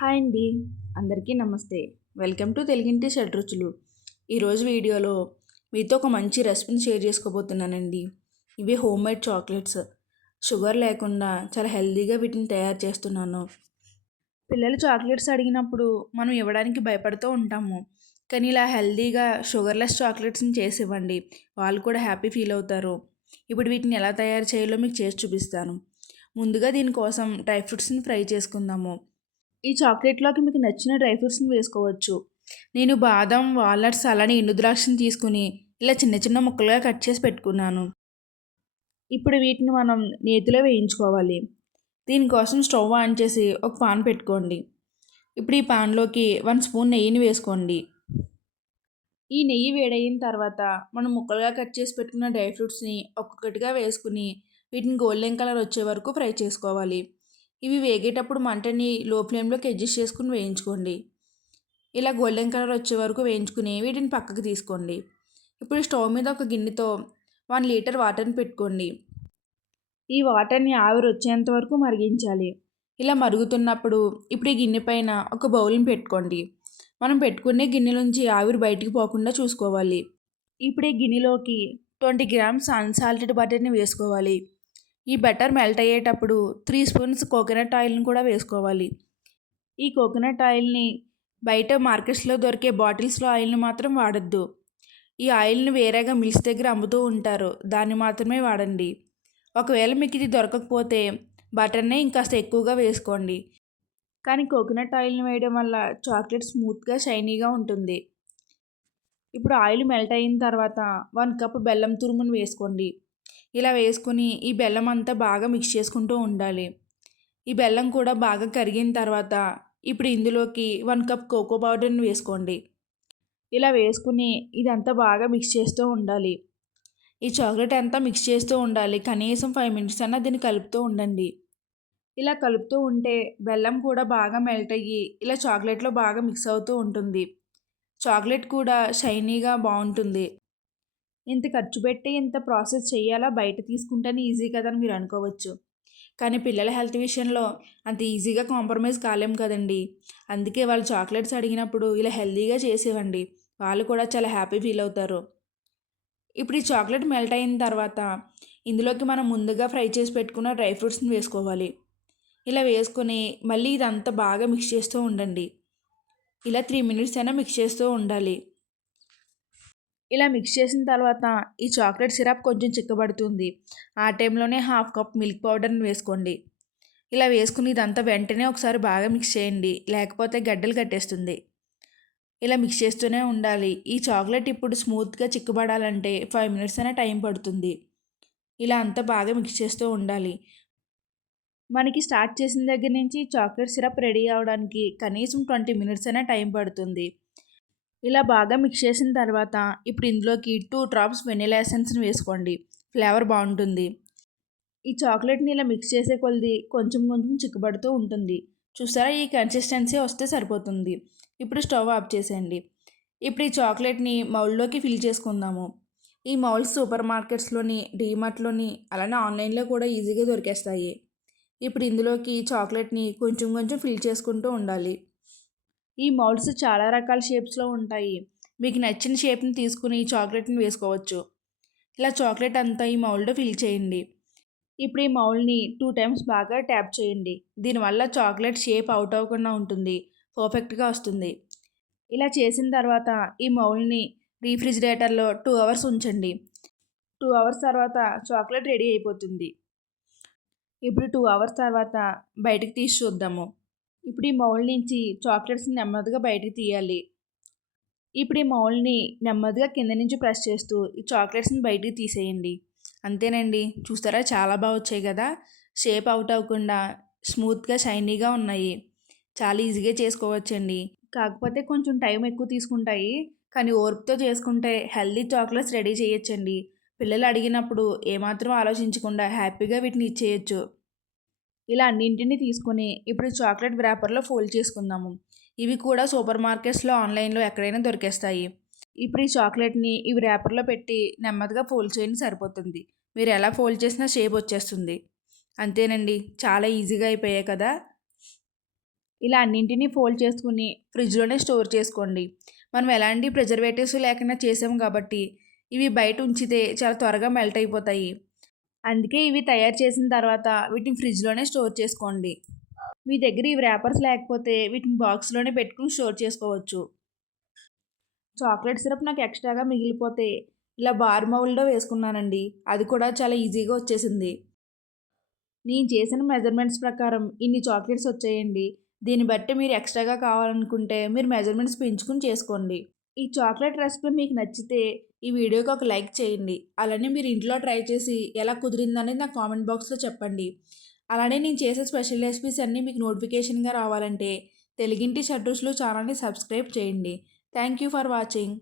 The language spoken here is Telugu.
హాయ్ అండి. అందరికీ నమస్తే. వెల్కమ్ టు తెలుగింటి షడ్రుచులు. ఈరోజు వీడియోలో మీతో ఒక మంచి రెసిపీని షేర్ చేసుకోబోతున్నానండి. ఇవి హోమ్ మేడ్ చాక్లెట్స్. షుగర్ లేకుండా చాలా హెల్తీగా వీటిని తయారు చేస్తున్నాను. పిల్లలు చాక్లెట్స్ అడిగినప్పుడు మనం ఇవ్వడానికి భయపడుతూ ఉంటాము. కానీ ఇలా హెల్తీగా షుగర్లెస్ చాక్లెట్స్ని చేసి ఇవ్వండి. వాళ్ళు కూడా హ్యాపీ ఫీల్ అవుతారు. ఇప్పుడు వీటిని ఎలా తయారు చేయాలో మీకు చేసి చూపిస్తాను. ముందుగా దీనికోసం డ్రై ఫ్రూట్స్ని ఫ్రై చేసుకుందాము. ఈ చాక్లెట్లోకి మీకు నచ్చిన డ్రై ఫ్రూట్స్ని వేసుకోవచ్చు. నేను బాదం, వాల్నట్స్ అలానే ఎండు ద్రాక్షని తీసుకుని ఇలా చిన్న చిన్న ముక్కలుగా కట్ చేసి పెట్టుకున్నాను. ఇప్పుడు వీటిని మనం నేతిలో వేయించుకోవాలి. దీనికోసం స్టవ్ ఆన్ చేసి ఒక పాన్ పెట్టుకోండి. ఇప్పుడు ఈ పాన్లోకి 1 స్పూన్ నెయ్యిని వేసుకోండి. ఈ నెయ్యి వేడయిన తర్వాత మనం ముక్కలుగా కట్ చేసి పెట్టుకున్న డ్రై ఫ్రూట్స్ని ఒక్కొక్కటిగా వేసుకుని వీటిని గోల్డెన్ కలర్ వచ్చే వరకు ఫ్రై చేసుకోవాలి. ఇవి వేగేటప్పుడు మంటని లో ఫ్లేమ్లోకి అడ్జస్ట్ చేసుకుని వేయించుకోండి. ఇలా గోల్డెన్ కలర్ వచ్చే వరకు వేయించుకుని వీటిని పక్కకు తీసుకోండి. ఇప్పుడు స్టవ్ మీద ఒక గిన్నెతో 1 లీటర్ వాటర్ని పెట్టుకోండి. ఈ వాటర్ని ఆవిరి వచ్చేంత వరకు మరిగించాలి. ఇలా మరుగుతున్నప్పుడు ఇప్పుడు ఈ గిన్నె పైన ఒక బౌల్ని పెట్టుకోండి. మనం పెట్టుకునే గిన్నె నుంచి ఆవిరి బయటికి పోకుండా చూసుకోవాలి. ఇప్పుడు ఈ గిన్నెలోకి 20 గ్రామ్స్ అన్సాల్టెడ్ బటర్ని వేసుకోవాలి. ఈ బటర్ మెల్ట్ అయ్యేటప్పుడు 3 స్పూన్స్ కోకోనట్ ఆయిల్ని కూడా వేసుకోవాలి. ఈ కోకోనట్ ఆయిల్ని బయట మార్కెట్స్లో దొరికే బాటిల్స్లో ఆయిల్ని మాత్రం వాడద్దు. ఈ ఆయిల్ని వేరేగా మిల్స్ దగ్గర అమ్ముతూ ఉంటారు, దాన్ని మాత్రమే వాడండి. ఒకవేళ మీకు ఇది దొరకకపోతే బటర్నే ఇంకాస్త ఎక్కువగా వేసుకోండి. కానీ కోకోనట్ ఆయిల్ని వేయడం వల్ల చాక్లెట్ స్మూత్గా షైనీగా ఉంటుంది. ఇప్పుడు ఆయిల్ మెల్ట్ అయిన తర్వాత 1 కప్ బెల్లం తురుమును వేసుకోండి. ఇలా వేసుకుని ఈ బెల్లం అంతా బాగా మిక్స్ చేసుకుంటూ ఉండాలి. ఈ బెల్లం కూడా బాగా కరిగిన తర్వాత ఇప్పుడు ఇందులోకి 1 కప్ కోకో పౌడర్ని వేసుకోండి. ఇలా వేసుకుని ఇదంతా బాగా మిక్స్ చేస్తూ ఉండాలి. ఈ చాక్లెట్ అంతా మిక్స్ చేస్తూ ఉండాలి. కనీసం 5 మినిట్స్ అన్నా దీన్ని కలుపుతూ ఉండండి. ఇలా కలుపుతూ ఉంటే బెల్లం కూడా బాగా మెల్ట్ అయ్యి ఇలా చాక్లెట్లో బాగా మిక్స్ అవుతూ ఉంటుంది. చాక్లెట్ కూడా షైనీగా బాగుంటుంది. ఇంత ఖర్చు పెట్టి ఇంత ప్రాసెస్ చేయాలా, బయట తీసుకుంటేనే ఈజీ కదా అని మీరు అనుకోవచ్చు. కానీ పిల్లల హెల్త్ విషయంలో అంత ఈజీగా కాంప్రమైజ్ కాలేం కదండి. అందుకే వాళ్ళు చాక్లెట్స్ అడిగినప్పుడు ఇలా హెల్తీగా చేసివ్వండి. వాళ్ళు కూడా చాలా హ్యాపీ ఫీల్ అవుతారు. ఇప్పుడు ఈ చాక్లెట్ మెల్ట్ అయిన తర్వాత ఇందులోకి మనం ముందుగా ఫ్రై చేసి పెట్టుకున్న డ్రై ఫ్రూట్స్ని వేసుకోవాలి. ఇలా వేసుకొని మళ్ళీ ఇదంతా బాగా మిక్స్ చేస్తూ ఉండండి. ఇలా 3 మినిట్స్ అయినా మిక్స్ చేస్తూ ఉండాలి. ఇలా మిక్స్ చేసిన తర్వాత ఈ చాక్లెట్ సిరప్ కొంచెం చిక్కబడుతుంది. ఆ టైంలోనే 1/2 కప్ మిల్క్ పౌడర్ని వేసుకోండి. ఇలా వేసుకుని ఇదంతా వెంటనే ఒకసారి బాగా మిక్స్ చేయండి, లేకపోతే గడ్డలు కట్టేస్తుంది. ఇలా మిక్స్ చేస్తూనే ఉండాలి. ఈ చాక్లెట్ ఇప్పుడు స్మూత్గా చిక్కబడాలంటే 5 మినిట్స్ అయినా టైం పడుతుంది. ఇలా అంతా బాగా మిక్స్ చేస్తూ ఉండాలి. మనకి స్టార్ట్ చేసిన దగ్గర నుంచి చాక్లెట్ సిరప్ రెడీ అవ్వడానికి కనీసం 20 మినిట్స్ అయినా టైం పడుతుంది. ఇలా బాగా మిక్స్ చేసిన తర్వాత ఇప్పుడు ఇందులోకి 2 డ్రాప్స్ వెనిలా ఎసెన్స్ని వేసుకోండి. ఫ్లేవర్ బాగుంటుంది. ఈ చాక్లెట్ని ఇలా మిక్స్ చేసే కొలది కొంచెం కొంచెం చిక్కబడుతూ ఉంటుంది. చూసారా, ఈ కన్సిస్టెన్సీ వస్తే సరిపోతుంది. ఇప్పుడు స్టవ్ ఆఫ్ చేసేయండి. ఇప్పుడు ఈ చాక్లెట్ని మౌల్డ్లోకి ఫిల్ చేసుకుందాము. ఈ మౌల్డ్స్ సూపర్ మార్కెట్స్లోని, డీమార్ట్లోని అలానే ఆన్లైన్లో కూడా ఈజీగా దొరికేస్తాయి. ఇప్పుడు ఇందులోకి చాక్లెట్ని కొంచెం కొంచెం ఫిల్ చేసుకుంటూ ఉండాలి. ఈ మౌల్డ్స్ చాలా రకాల షేప్స్లో ఉంటాయి. మీకు నచ్చిన షేప్ని తీసుకుని ఈ చాక్లెట్ని వేసుకోవచ్చు. ఇలా చాక్లెట్ అంతా ఈ మౌల్డ్లో ఫిల్ చేయండి. ఇప్పుడు ఈ మౌల్డ్ని 2 టైమ్స్ బాగా ట్యాప్ చేయండి. దీనివల్ల చాక్లెట్ షేప్ అవుట్ అవ్వకుండా ఉంటుంది, పర్ఫెక్ట్గా వస్తుంది. ఇలా చేసిన తర్వాత ఈ మౌల్డ్ని రీఫ్రిజిరేటర్లో 2 అవర్స్ ఉంచండి. 2 అవర్స్ తర్వాత చాక్లెట్ రెడీ అయిపోతుంది. ఇప్పుడు 2 అవర్స్ తర్వాత బయటకు తీసి చూద్దాము. ఇప్పుడు ఈ మౌల్డ్ నుంచి చాక్లెట్స్ని నెమ్మదిగా బయటకు తీయాలి. ఇప్పుడు ఈ మౌల్డ్ని నెమ్మదిగా కింద నుంచి ప్రెస్ చేస్తూ ఈ చాక్లెట్స్ని బయటికి తీసేయండి. అంతేనండి, చూస్తారా చాలా బాగా వచ్చాయి కదా. షేప్ అవుట్ అవ్వకుండా స్మూత్గా షైనీగా ఉన్నాయి. చాలా ఈజీగా చేసుకోవచ్చండి. కాకపోతే కొంచెం టైం ఎక్కువ తీసుకుంటాయి, కానీ ఓర్పుతో చేసుకుంటే హెల్తీ చాక్లెట్స్ రెడీ చేయొచ్చండి. పిల్లలు అడిగినప్పుడు ఏమాత్రం ఆలోచించకుండా హ్యాపీగా వీటిని ఇచ్చేయచ్చు. ఇలా అన్నింటినీ తీసుకొని ఇప్పుడు చాక్లెట్ వ్రాపర్లో ఫోల్డ్ చేసుకుందాము. ఇవి కూడా సూపర్ మార్కెట్స్లో, ఆన్లైన్లో ఎక్కడైనా దొరికేస్తాయి. ఇప్పుడు ఈ చాక్లెట్ని ఈ వ్రాపర్లో పెట్టి నెమ్మదిగా ఫోల్డ్ చేయండి, సరిపోతుంది. మీరు ఎలా ఫోల్డ్ చేసినా షేప్ వచ్చేస్తుంది. అంతేనండి, చాలా ఈజీగా అయిపోయాయి కదా. ఇలా అన్నింటినీ ఫోల్డ్ చేసుకుని ఫ్రిడ్జ్లోనే స్టోర్ చేసుకోండి. మనం ఎలాంటి ప్రిజర్వేటివ్స్ లేకుండా చేసాము కాబట్టి ఇవి బయట ఉంచితే చాలా త్వరగా మెల్ట్ అయిపోతాయి. అందుకే ఇవి తయారు చేసిన తర్వాత వీటిని ఫ్రిడ్జ్లోనే స్టోర్ చేసుకోండి. మీ దగ్గర ఈ వ్రాపర్స్ లేకపోతే వీటిని బాక్స్లోనే పెట్టుకుని స్టోర్ చేసుకోవచ్చు. చాక్లెట్ సిరప్ నాకు ఎక్స్ట్రాగా మిగిలిపోతే ఇలా బార్ మౌల్డ్లో వేసుకున్నానండి. అది కూడా చాలా ఈజీగా వచ్చేసింది. నేను చేసిన మెజర్మెంట్స్ ప్రకారం ఇన్ని చాక్లెట్స్ వచ్చాయండి. దీన్ని బట్టి మీరు ఎక్స్ట్రాగా కావాలనుకుంటే మీరు మెజర్మెంట్స్ పెంచుకుని చేసుకోండి. ఈ చాక్లెట్ రెసిపీ మీకు నచ్చితే ఈ వీడియోకి ఒక లైక్ చేయండి. అలానే మీరు ఇంట్లో ట్రై చేసి ఎలా కుదిరిందనేది నాకు కామెంట్ బాక్స్లో చెప్పండి. అలానే నేను చేసే స్పెషల్ రెసిపీస్ అన్నీ మీకు నోటిఫికేషన్గా రావాలంటే తెలుగింటి షడ్రుచులు ఛానల్ని సబ్స్క్రైబ్ చేయండి. Thank you for watching.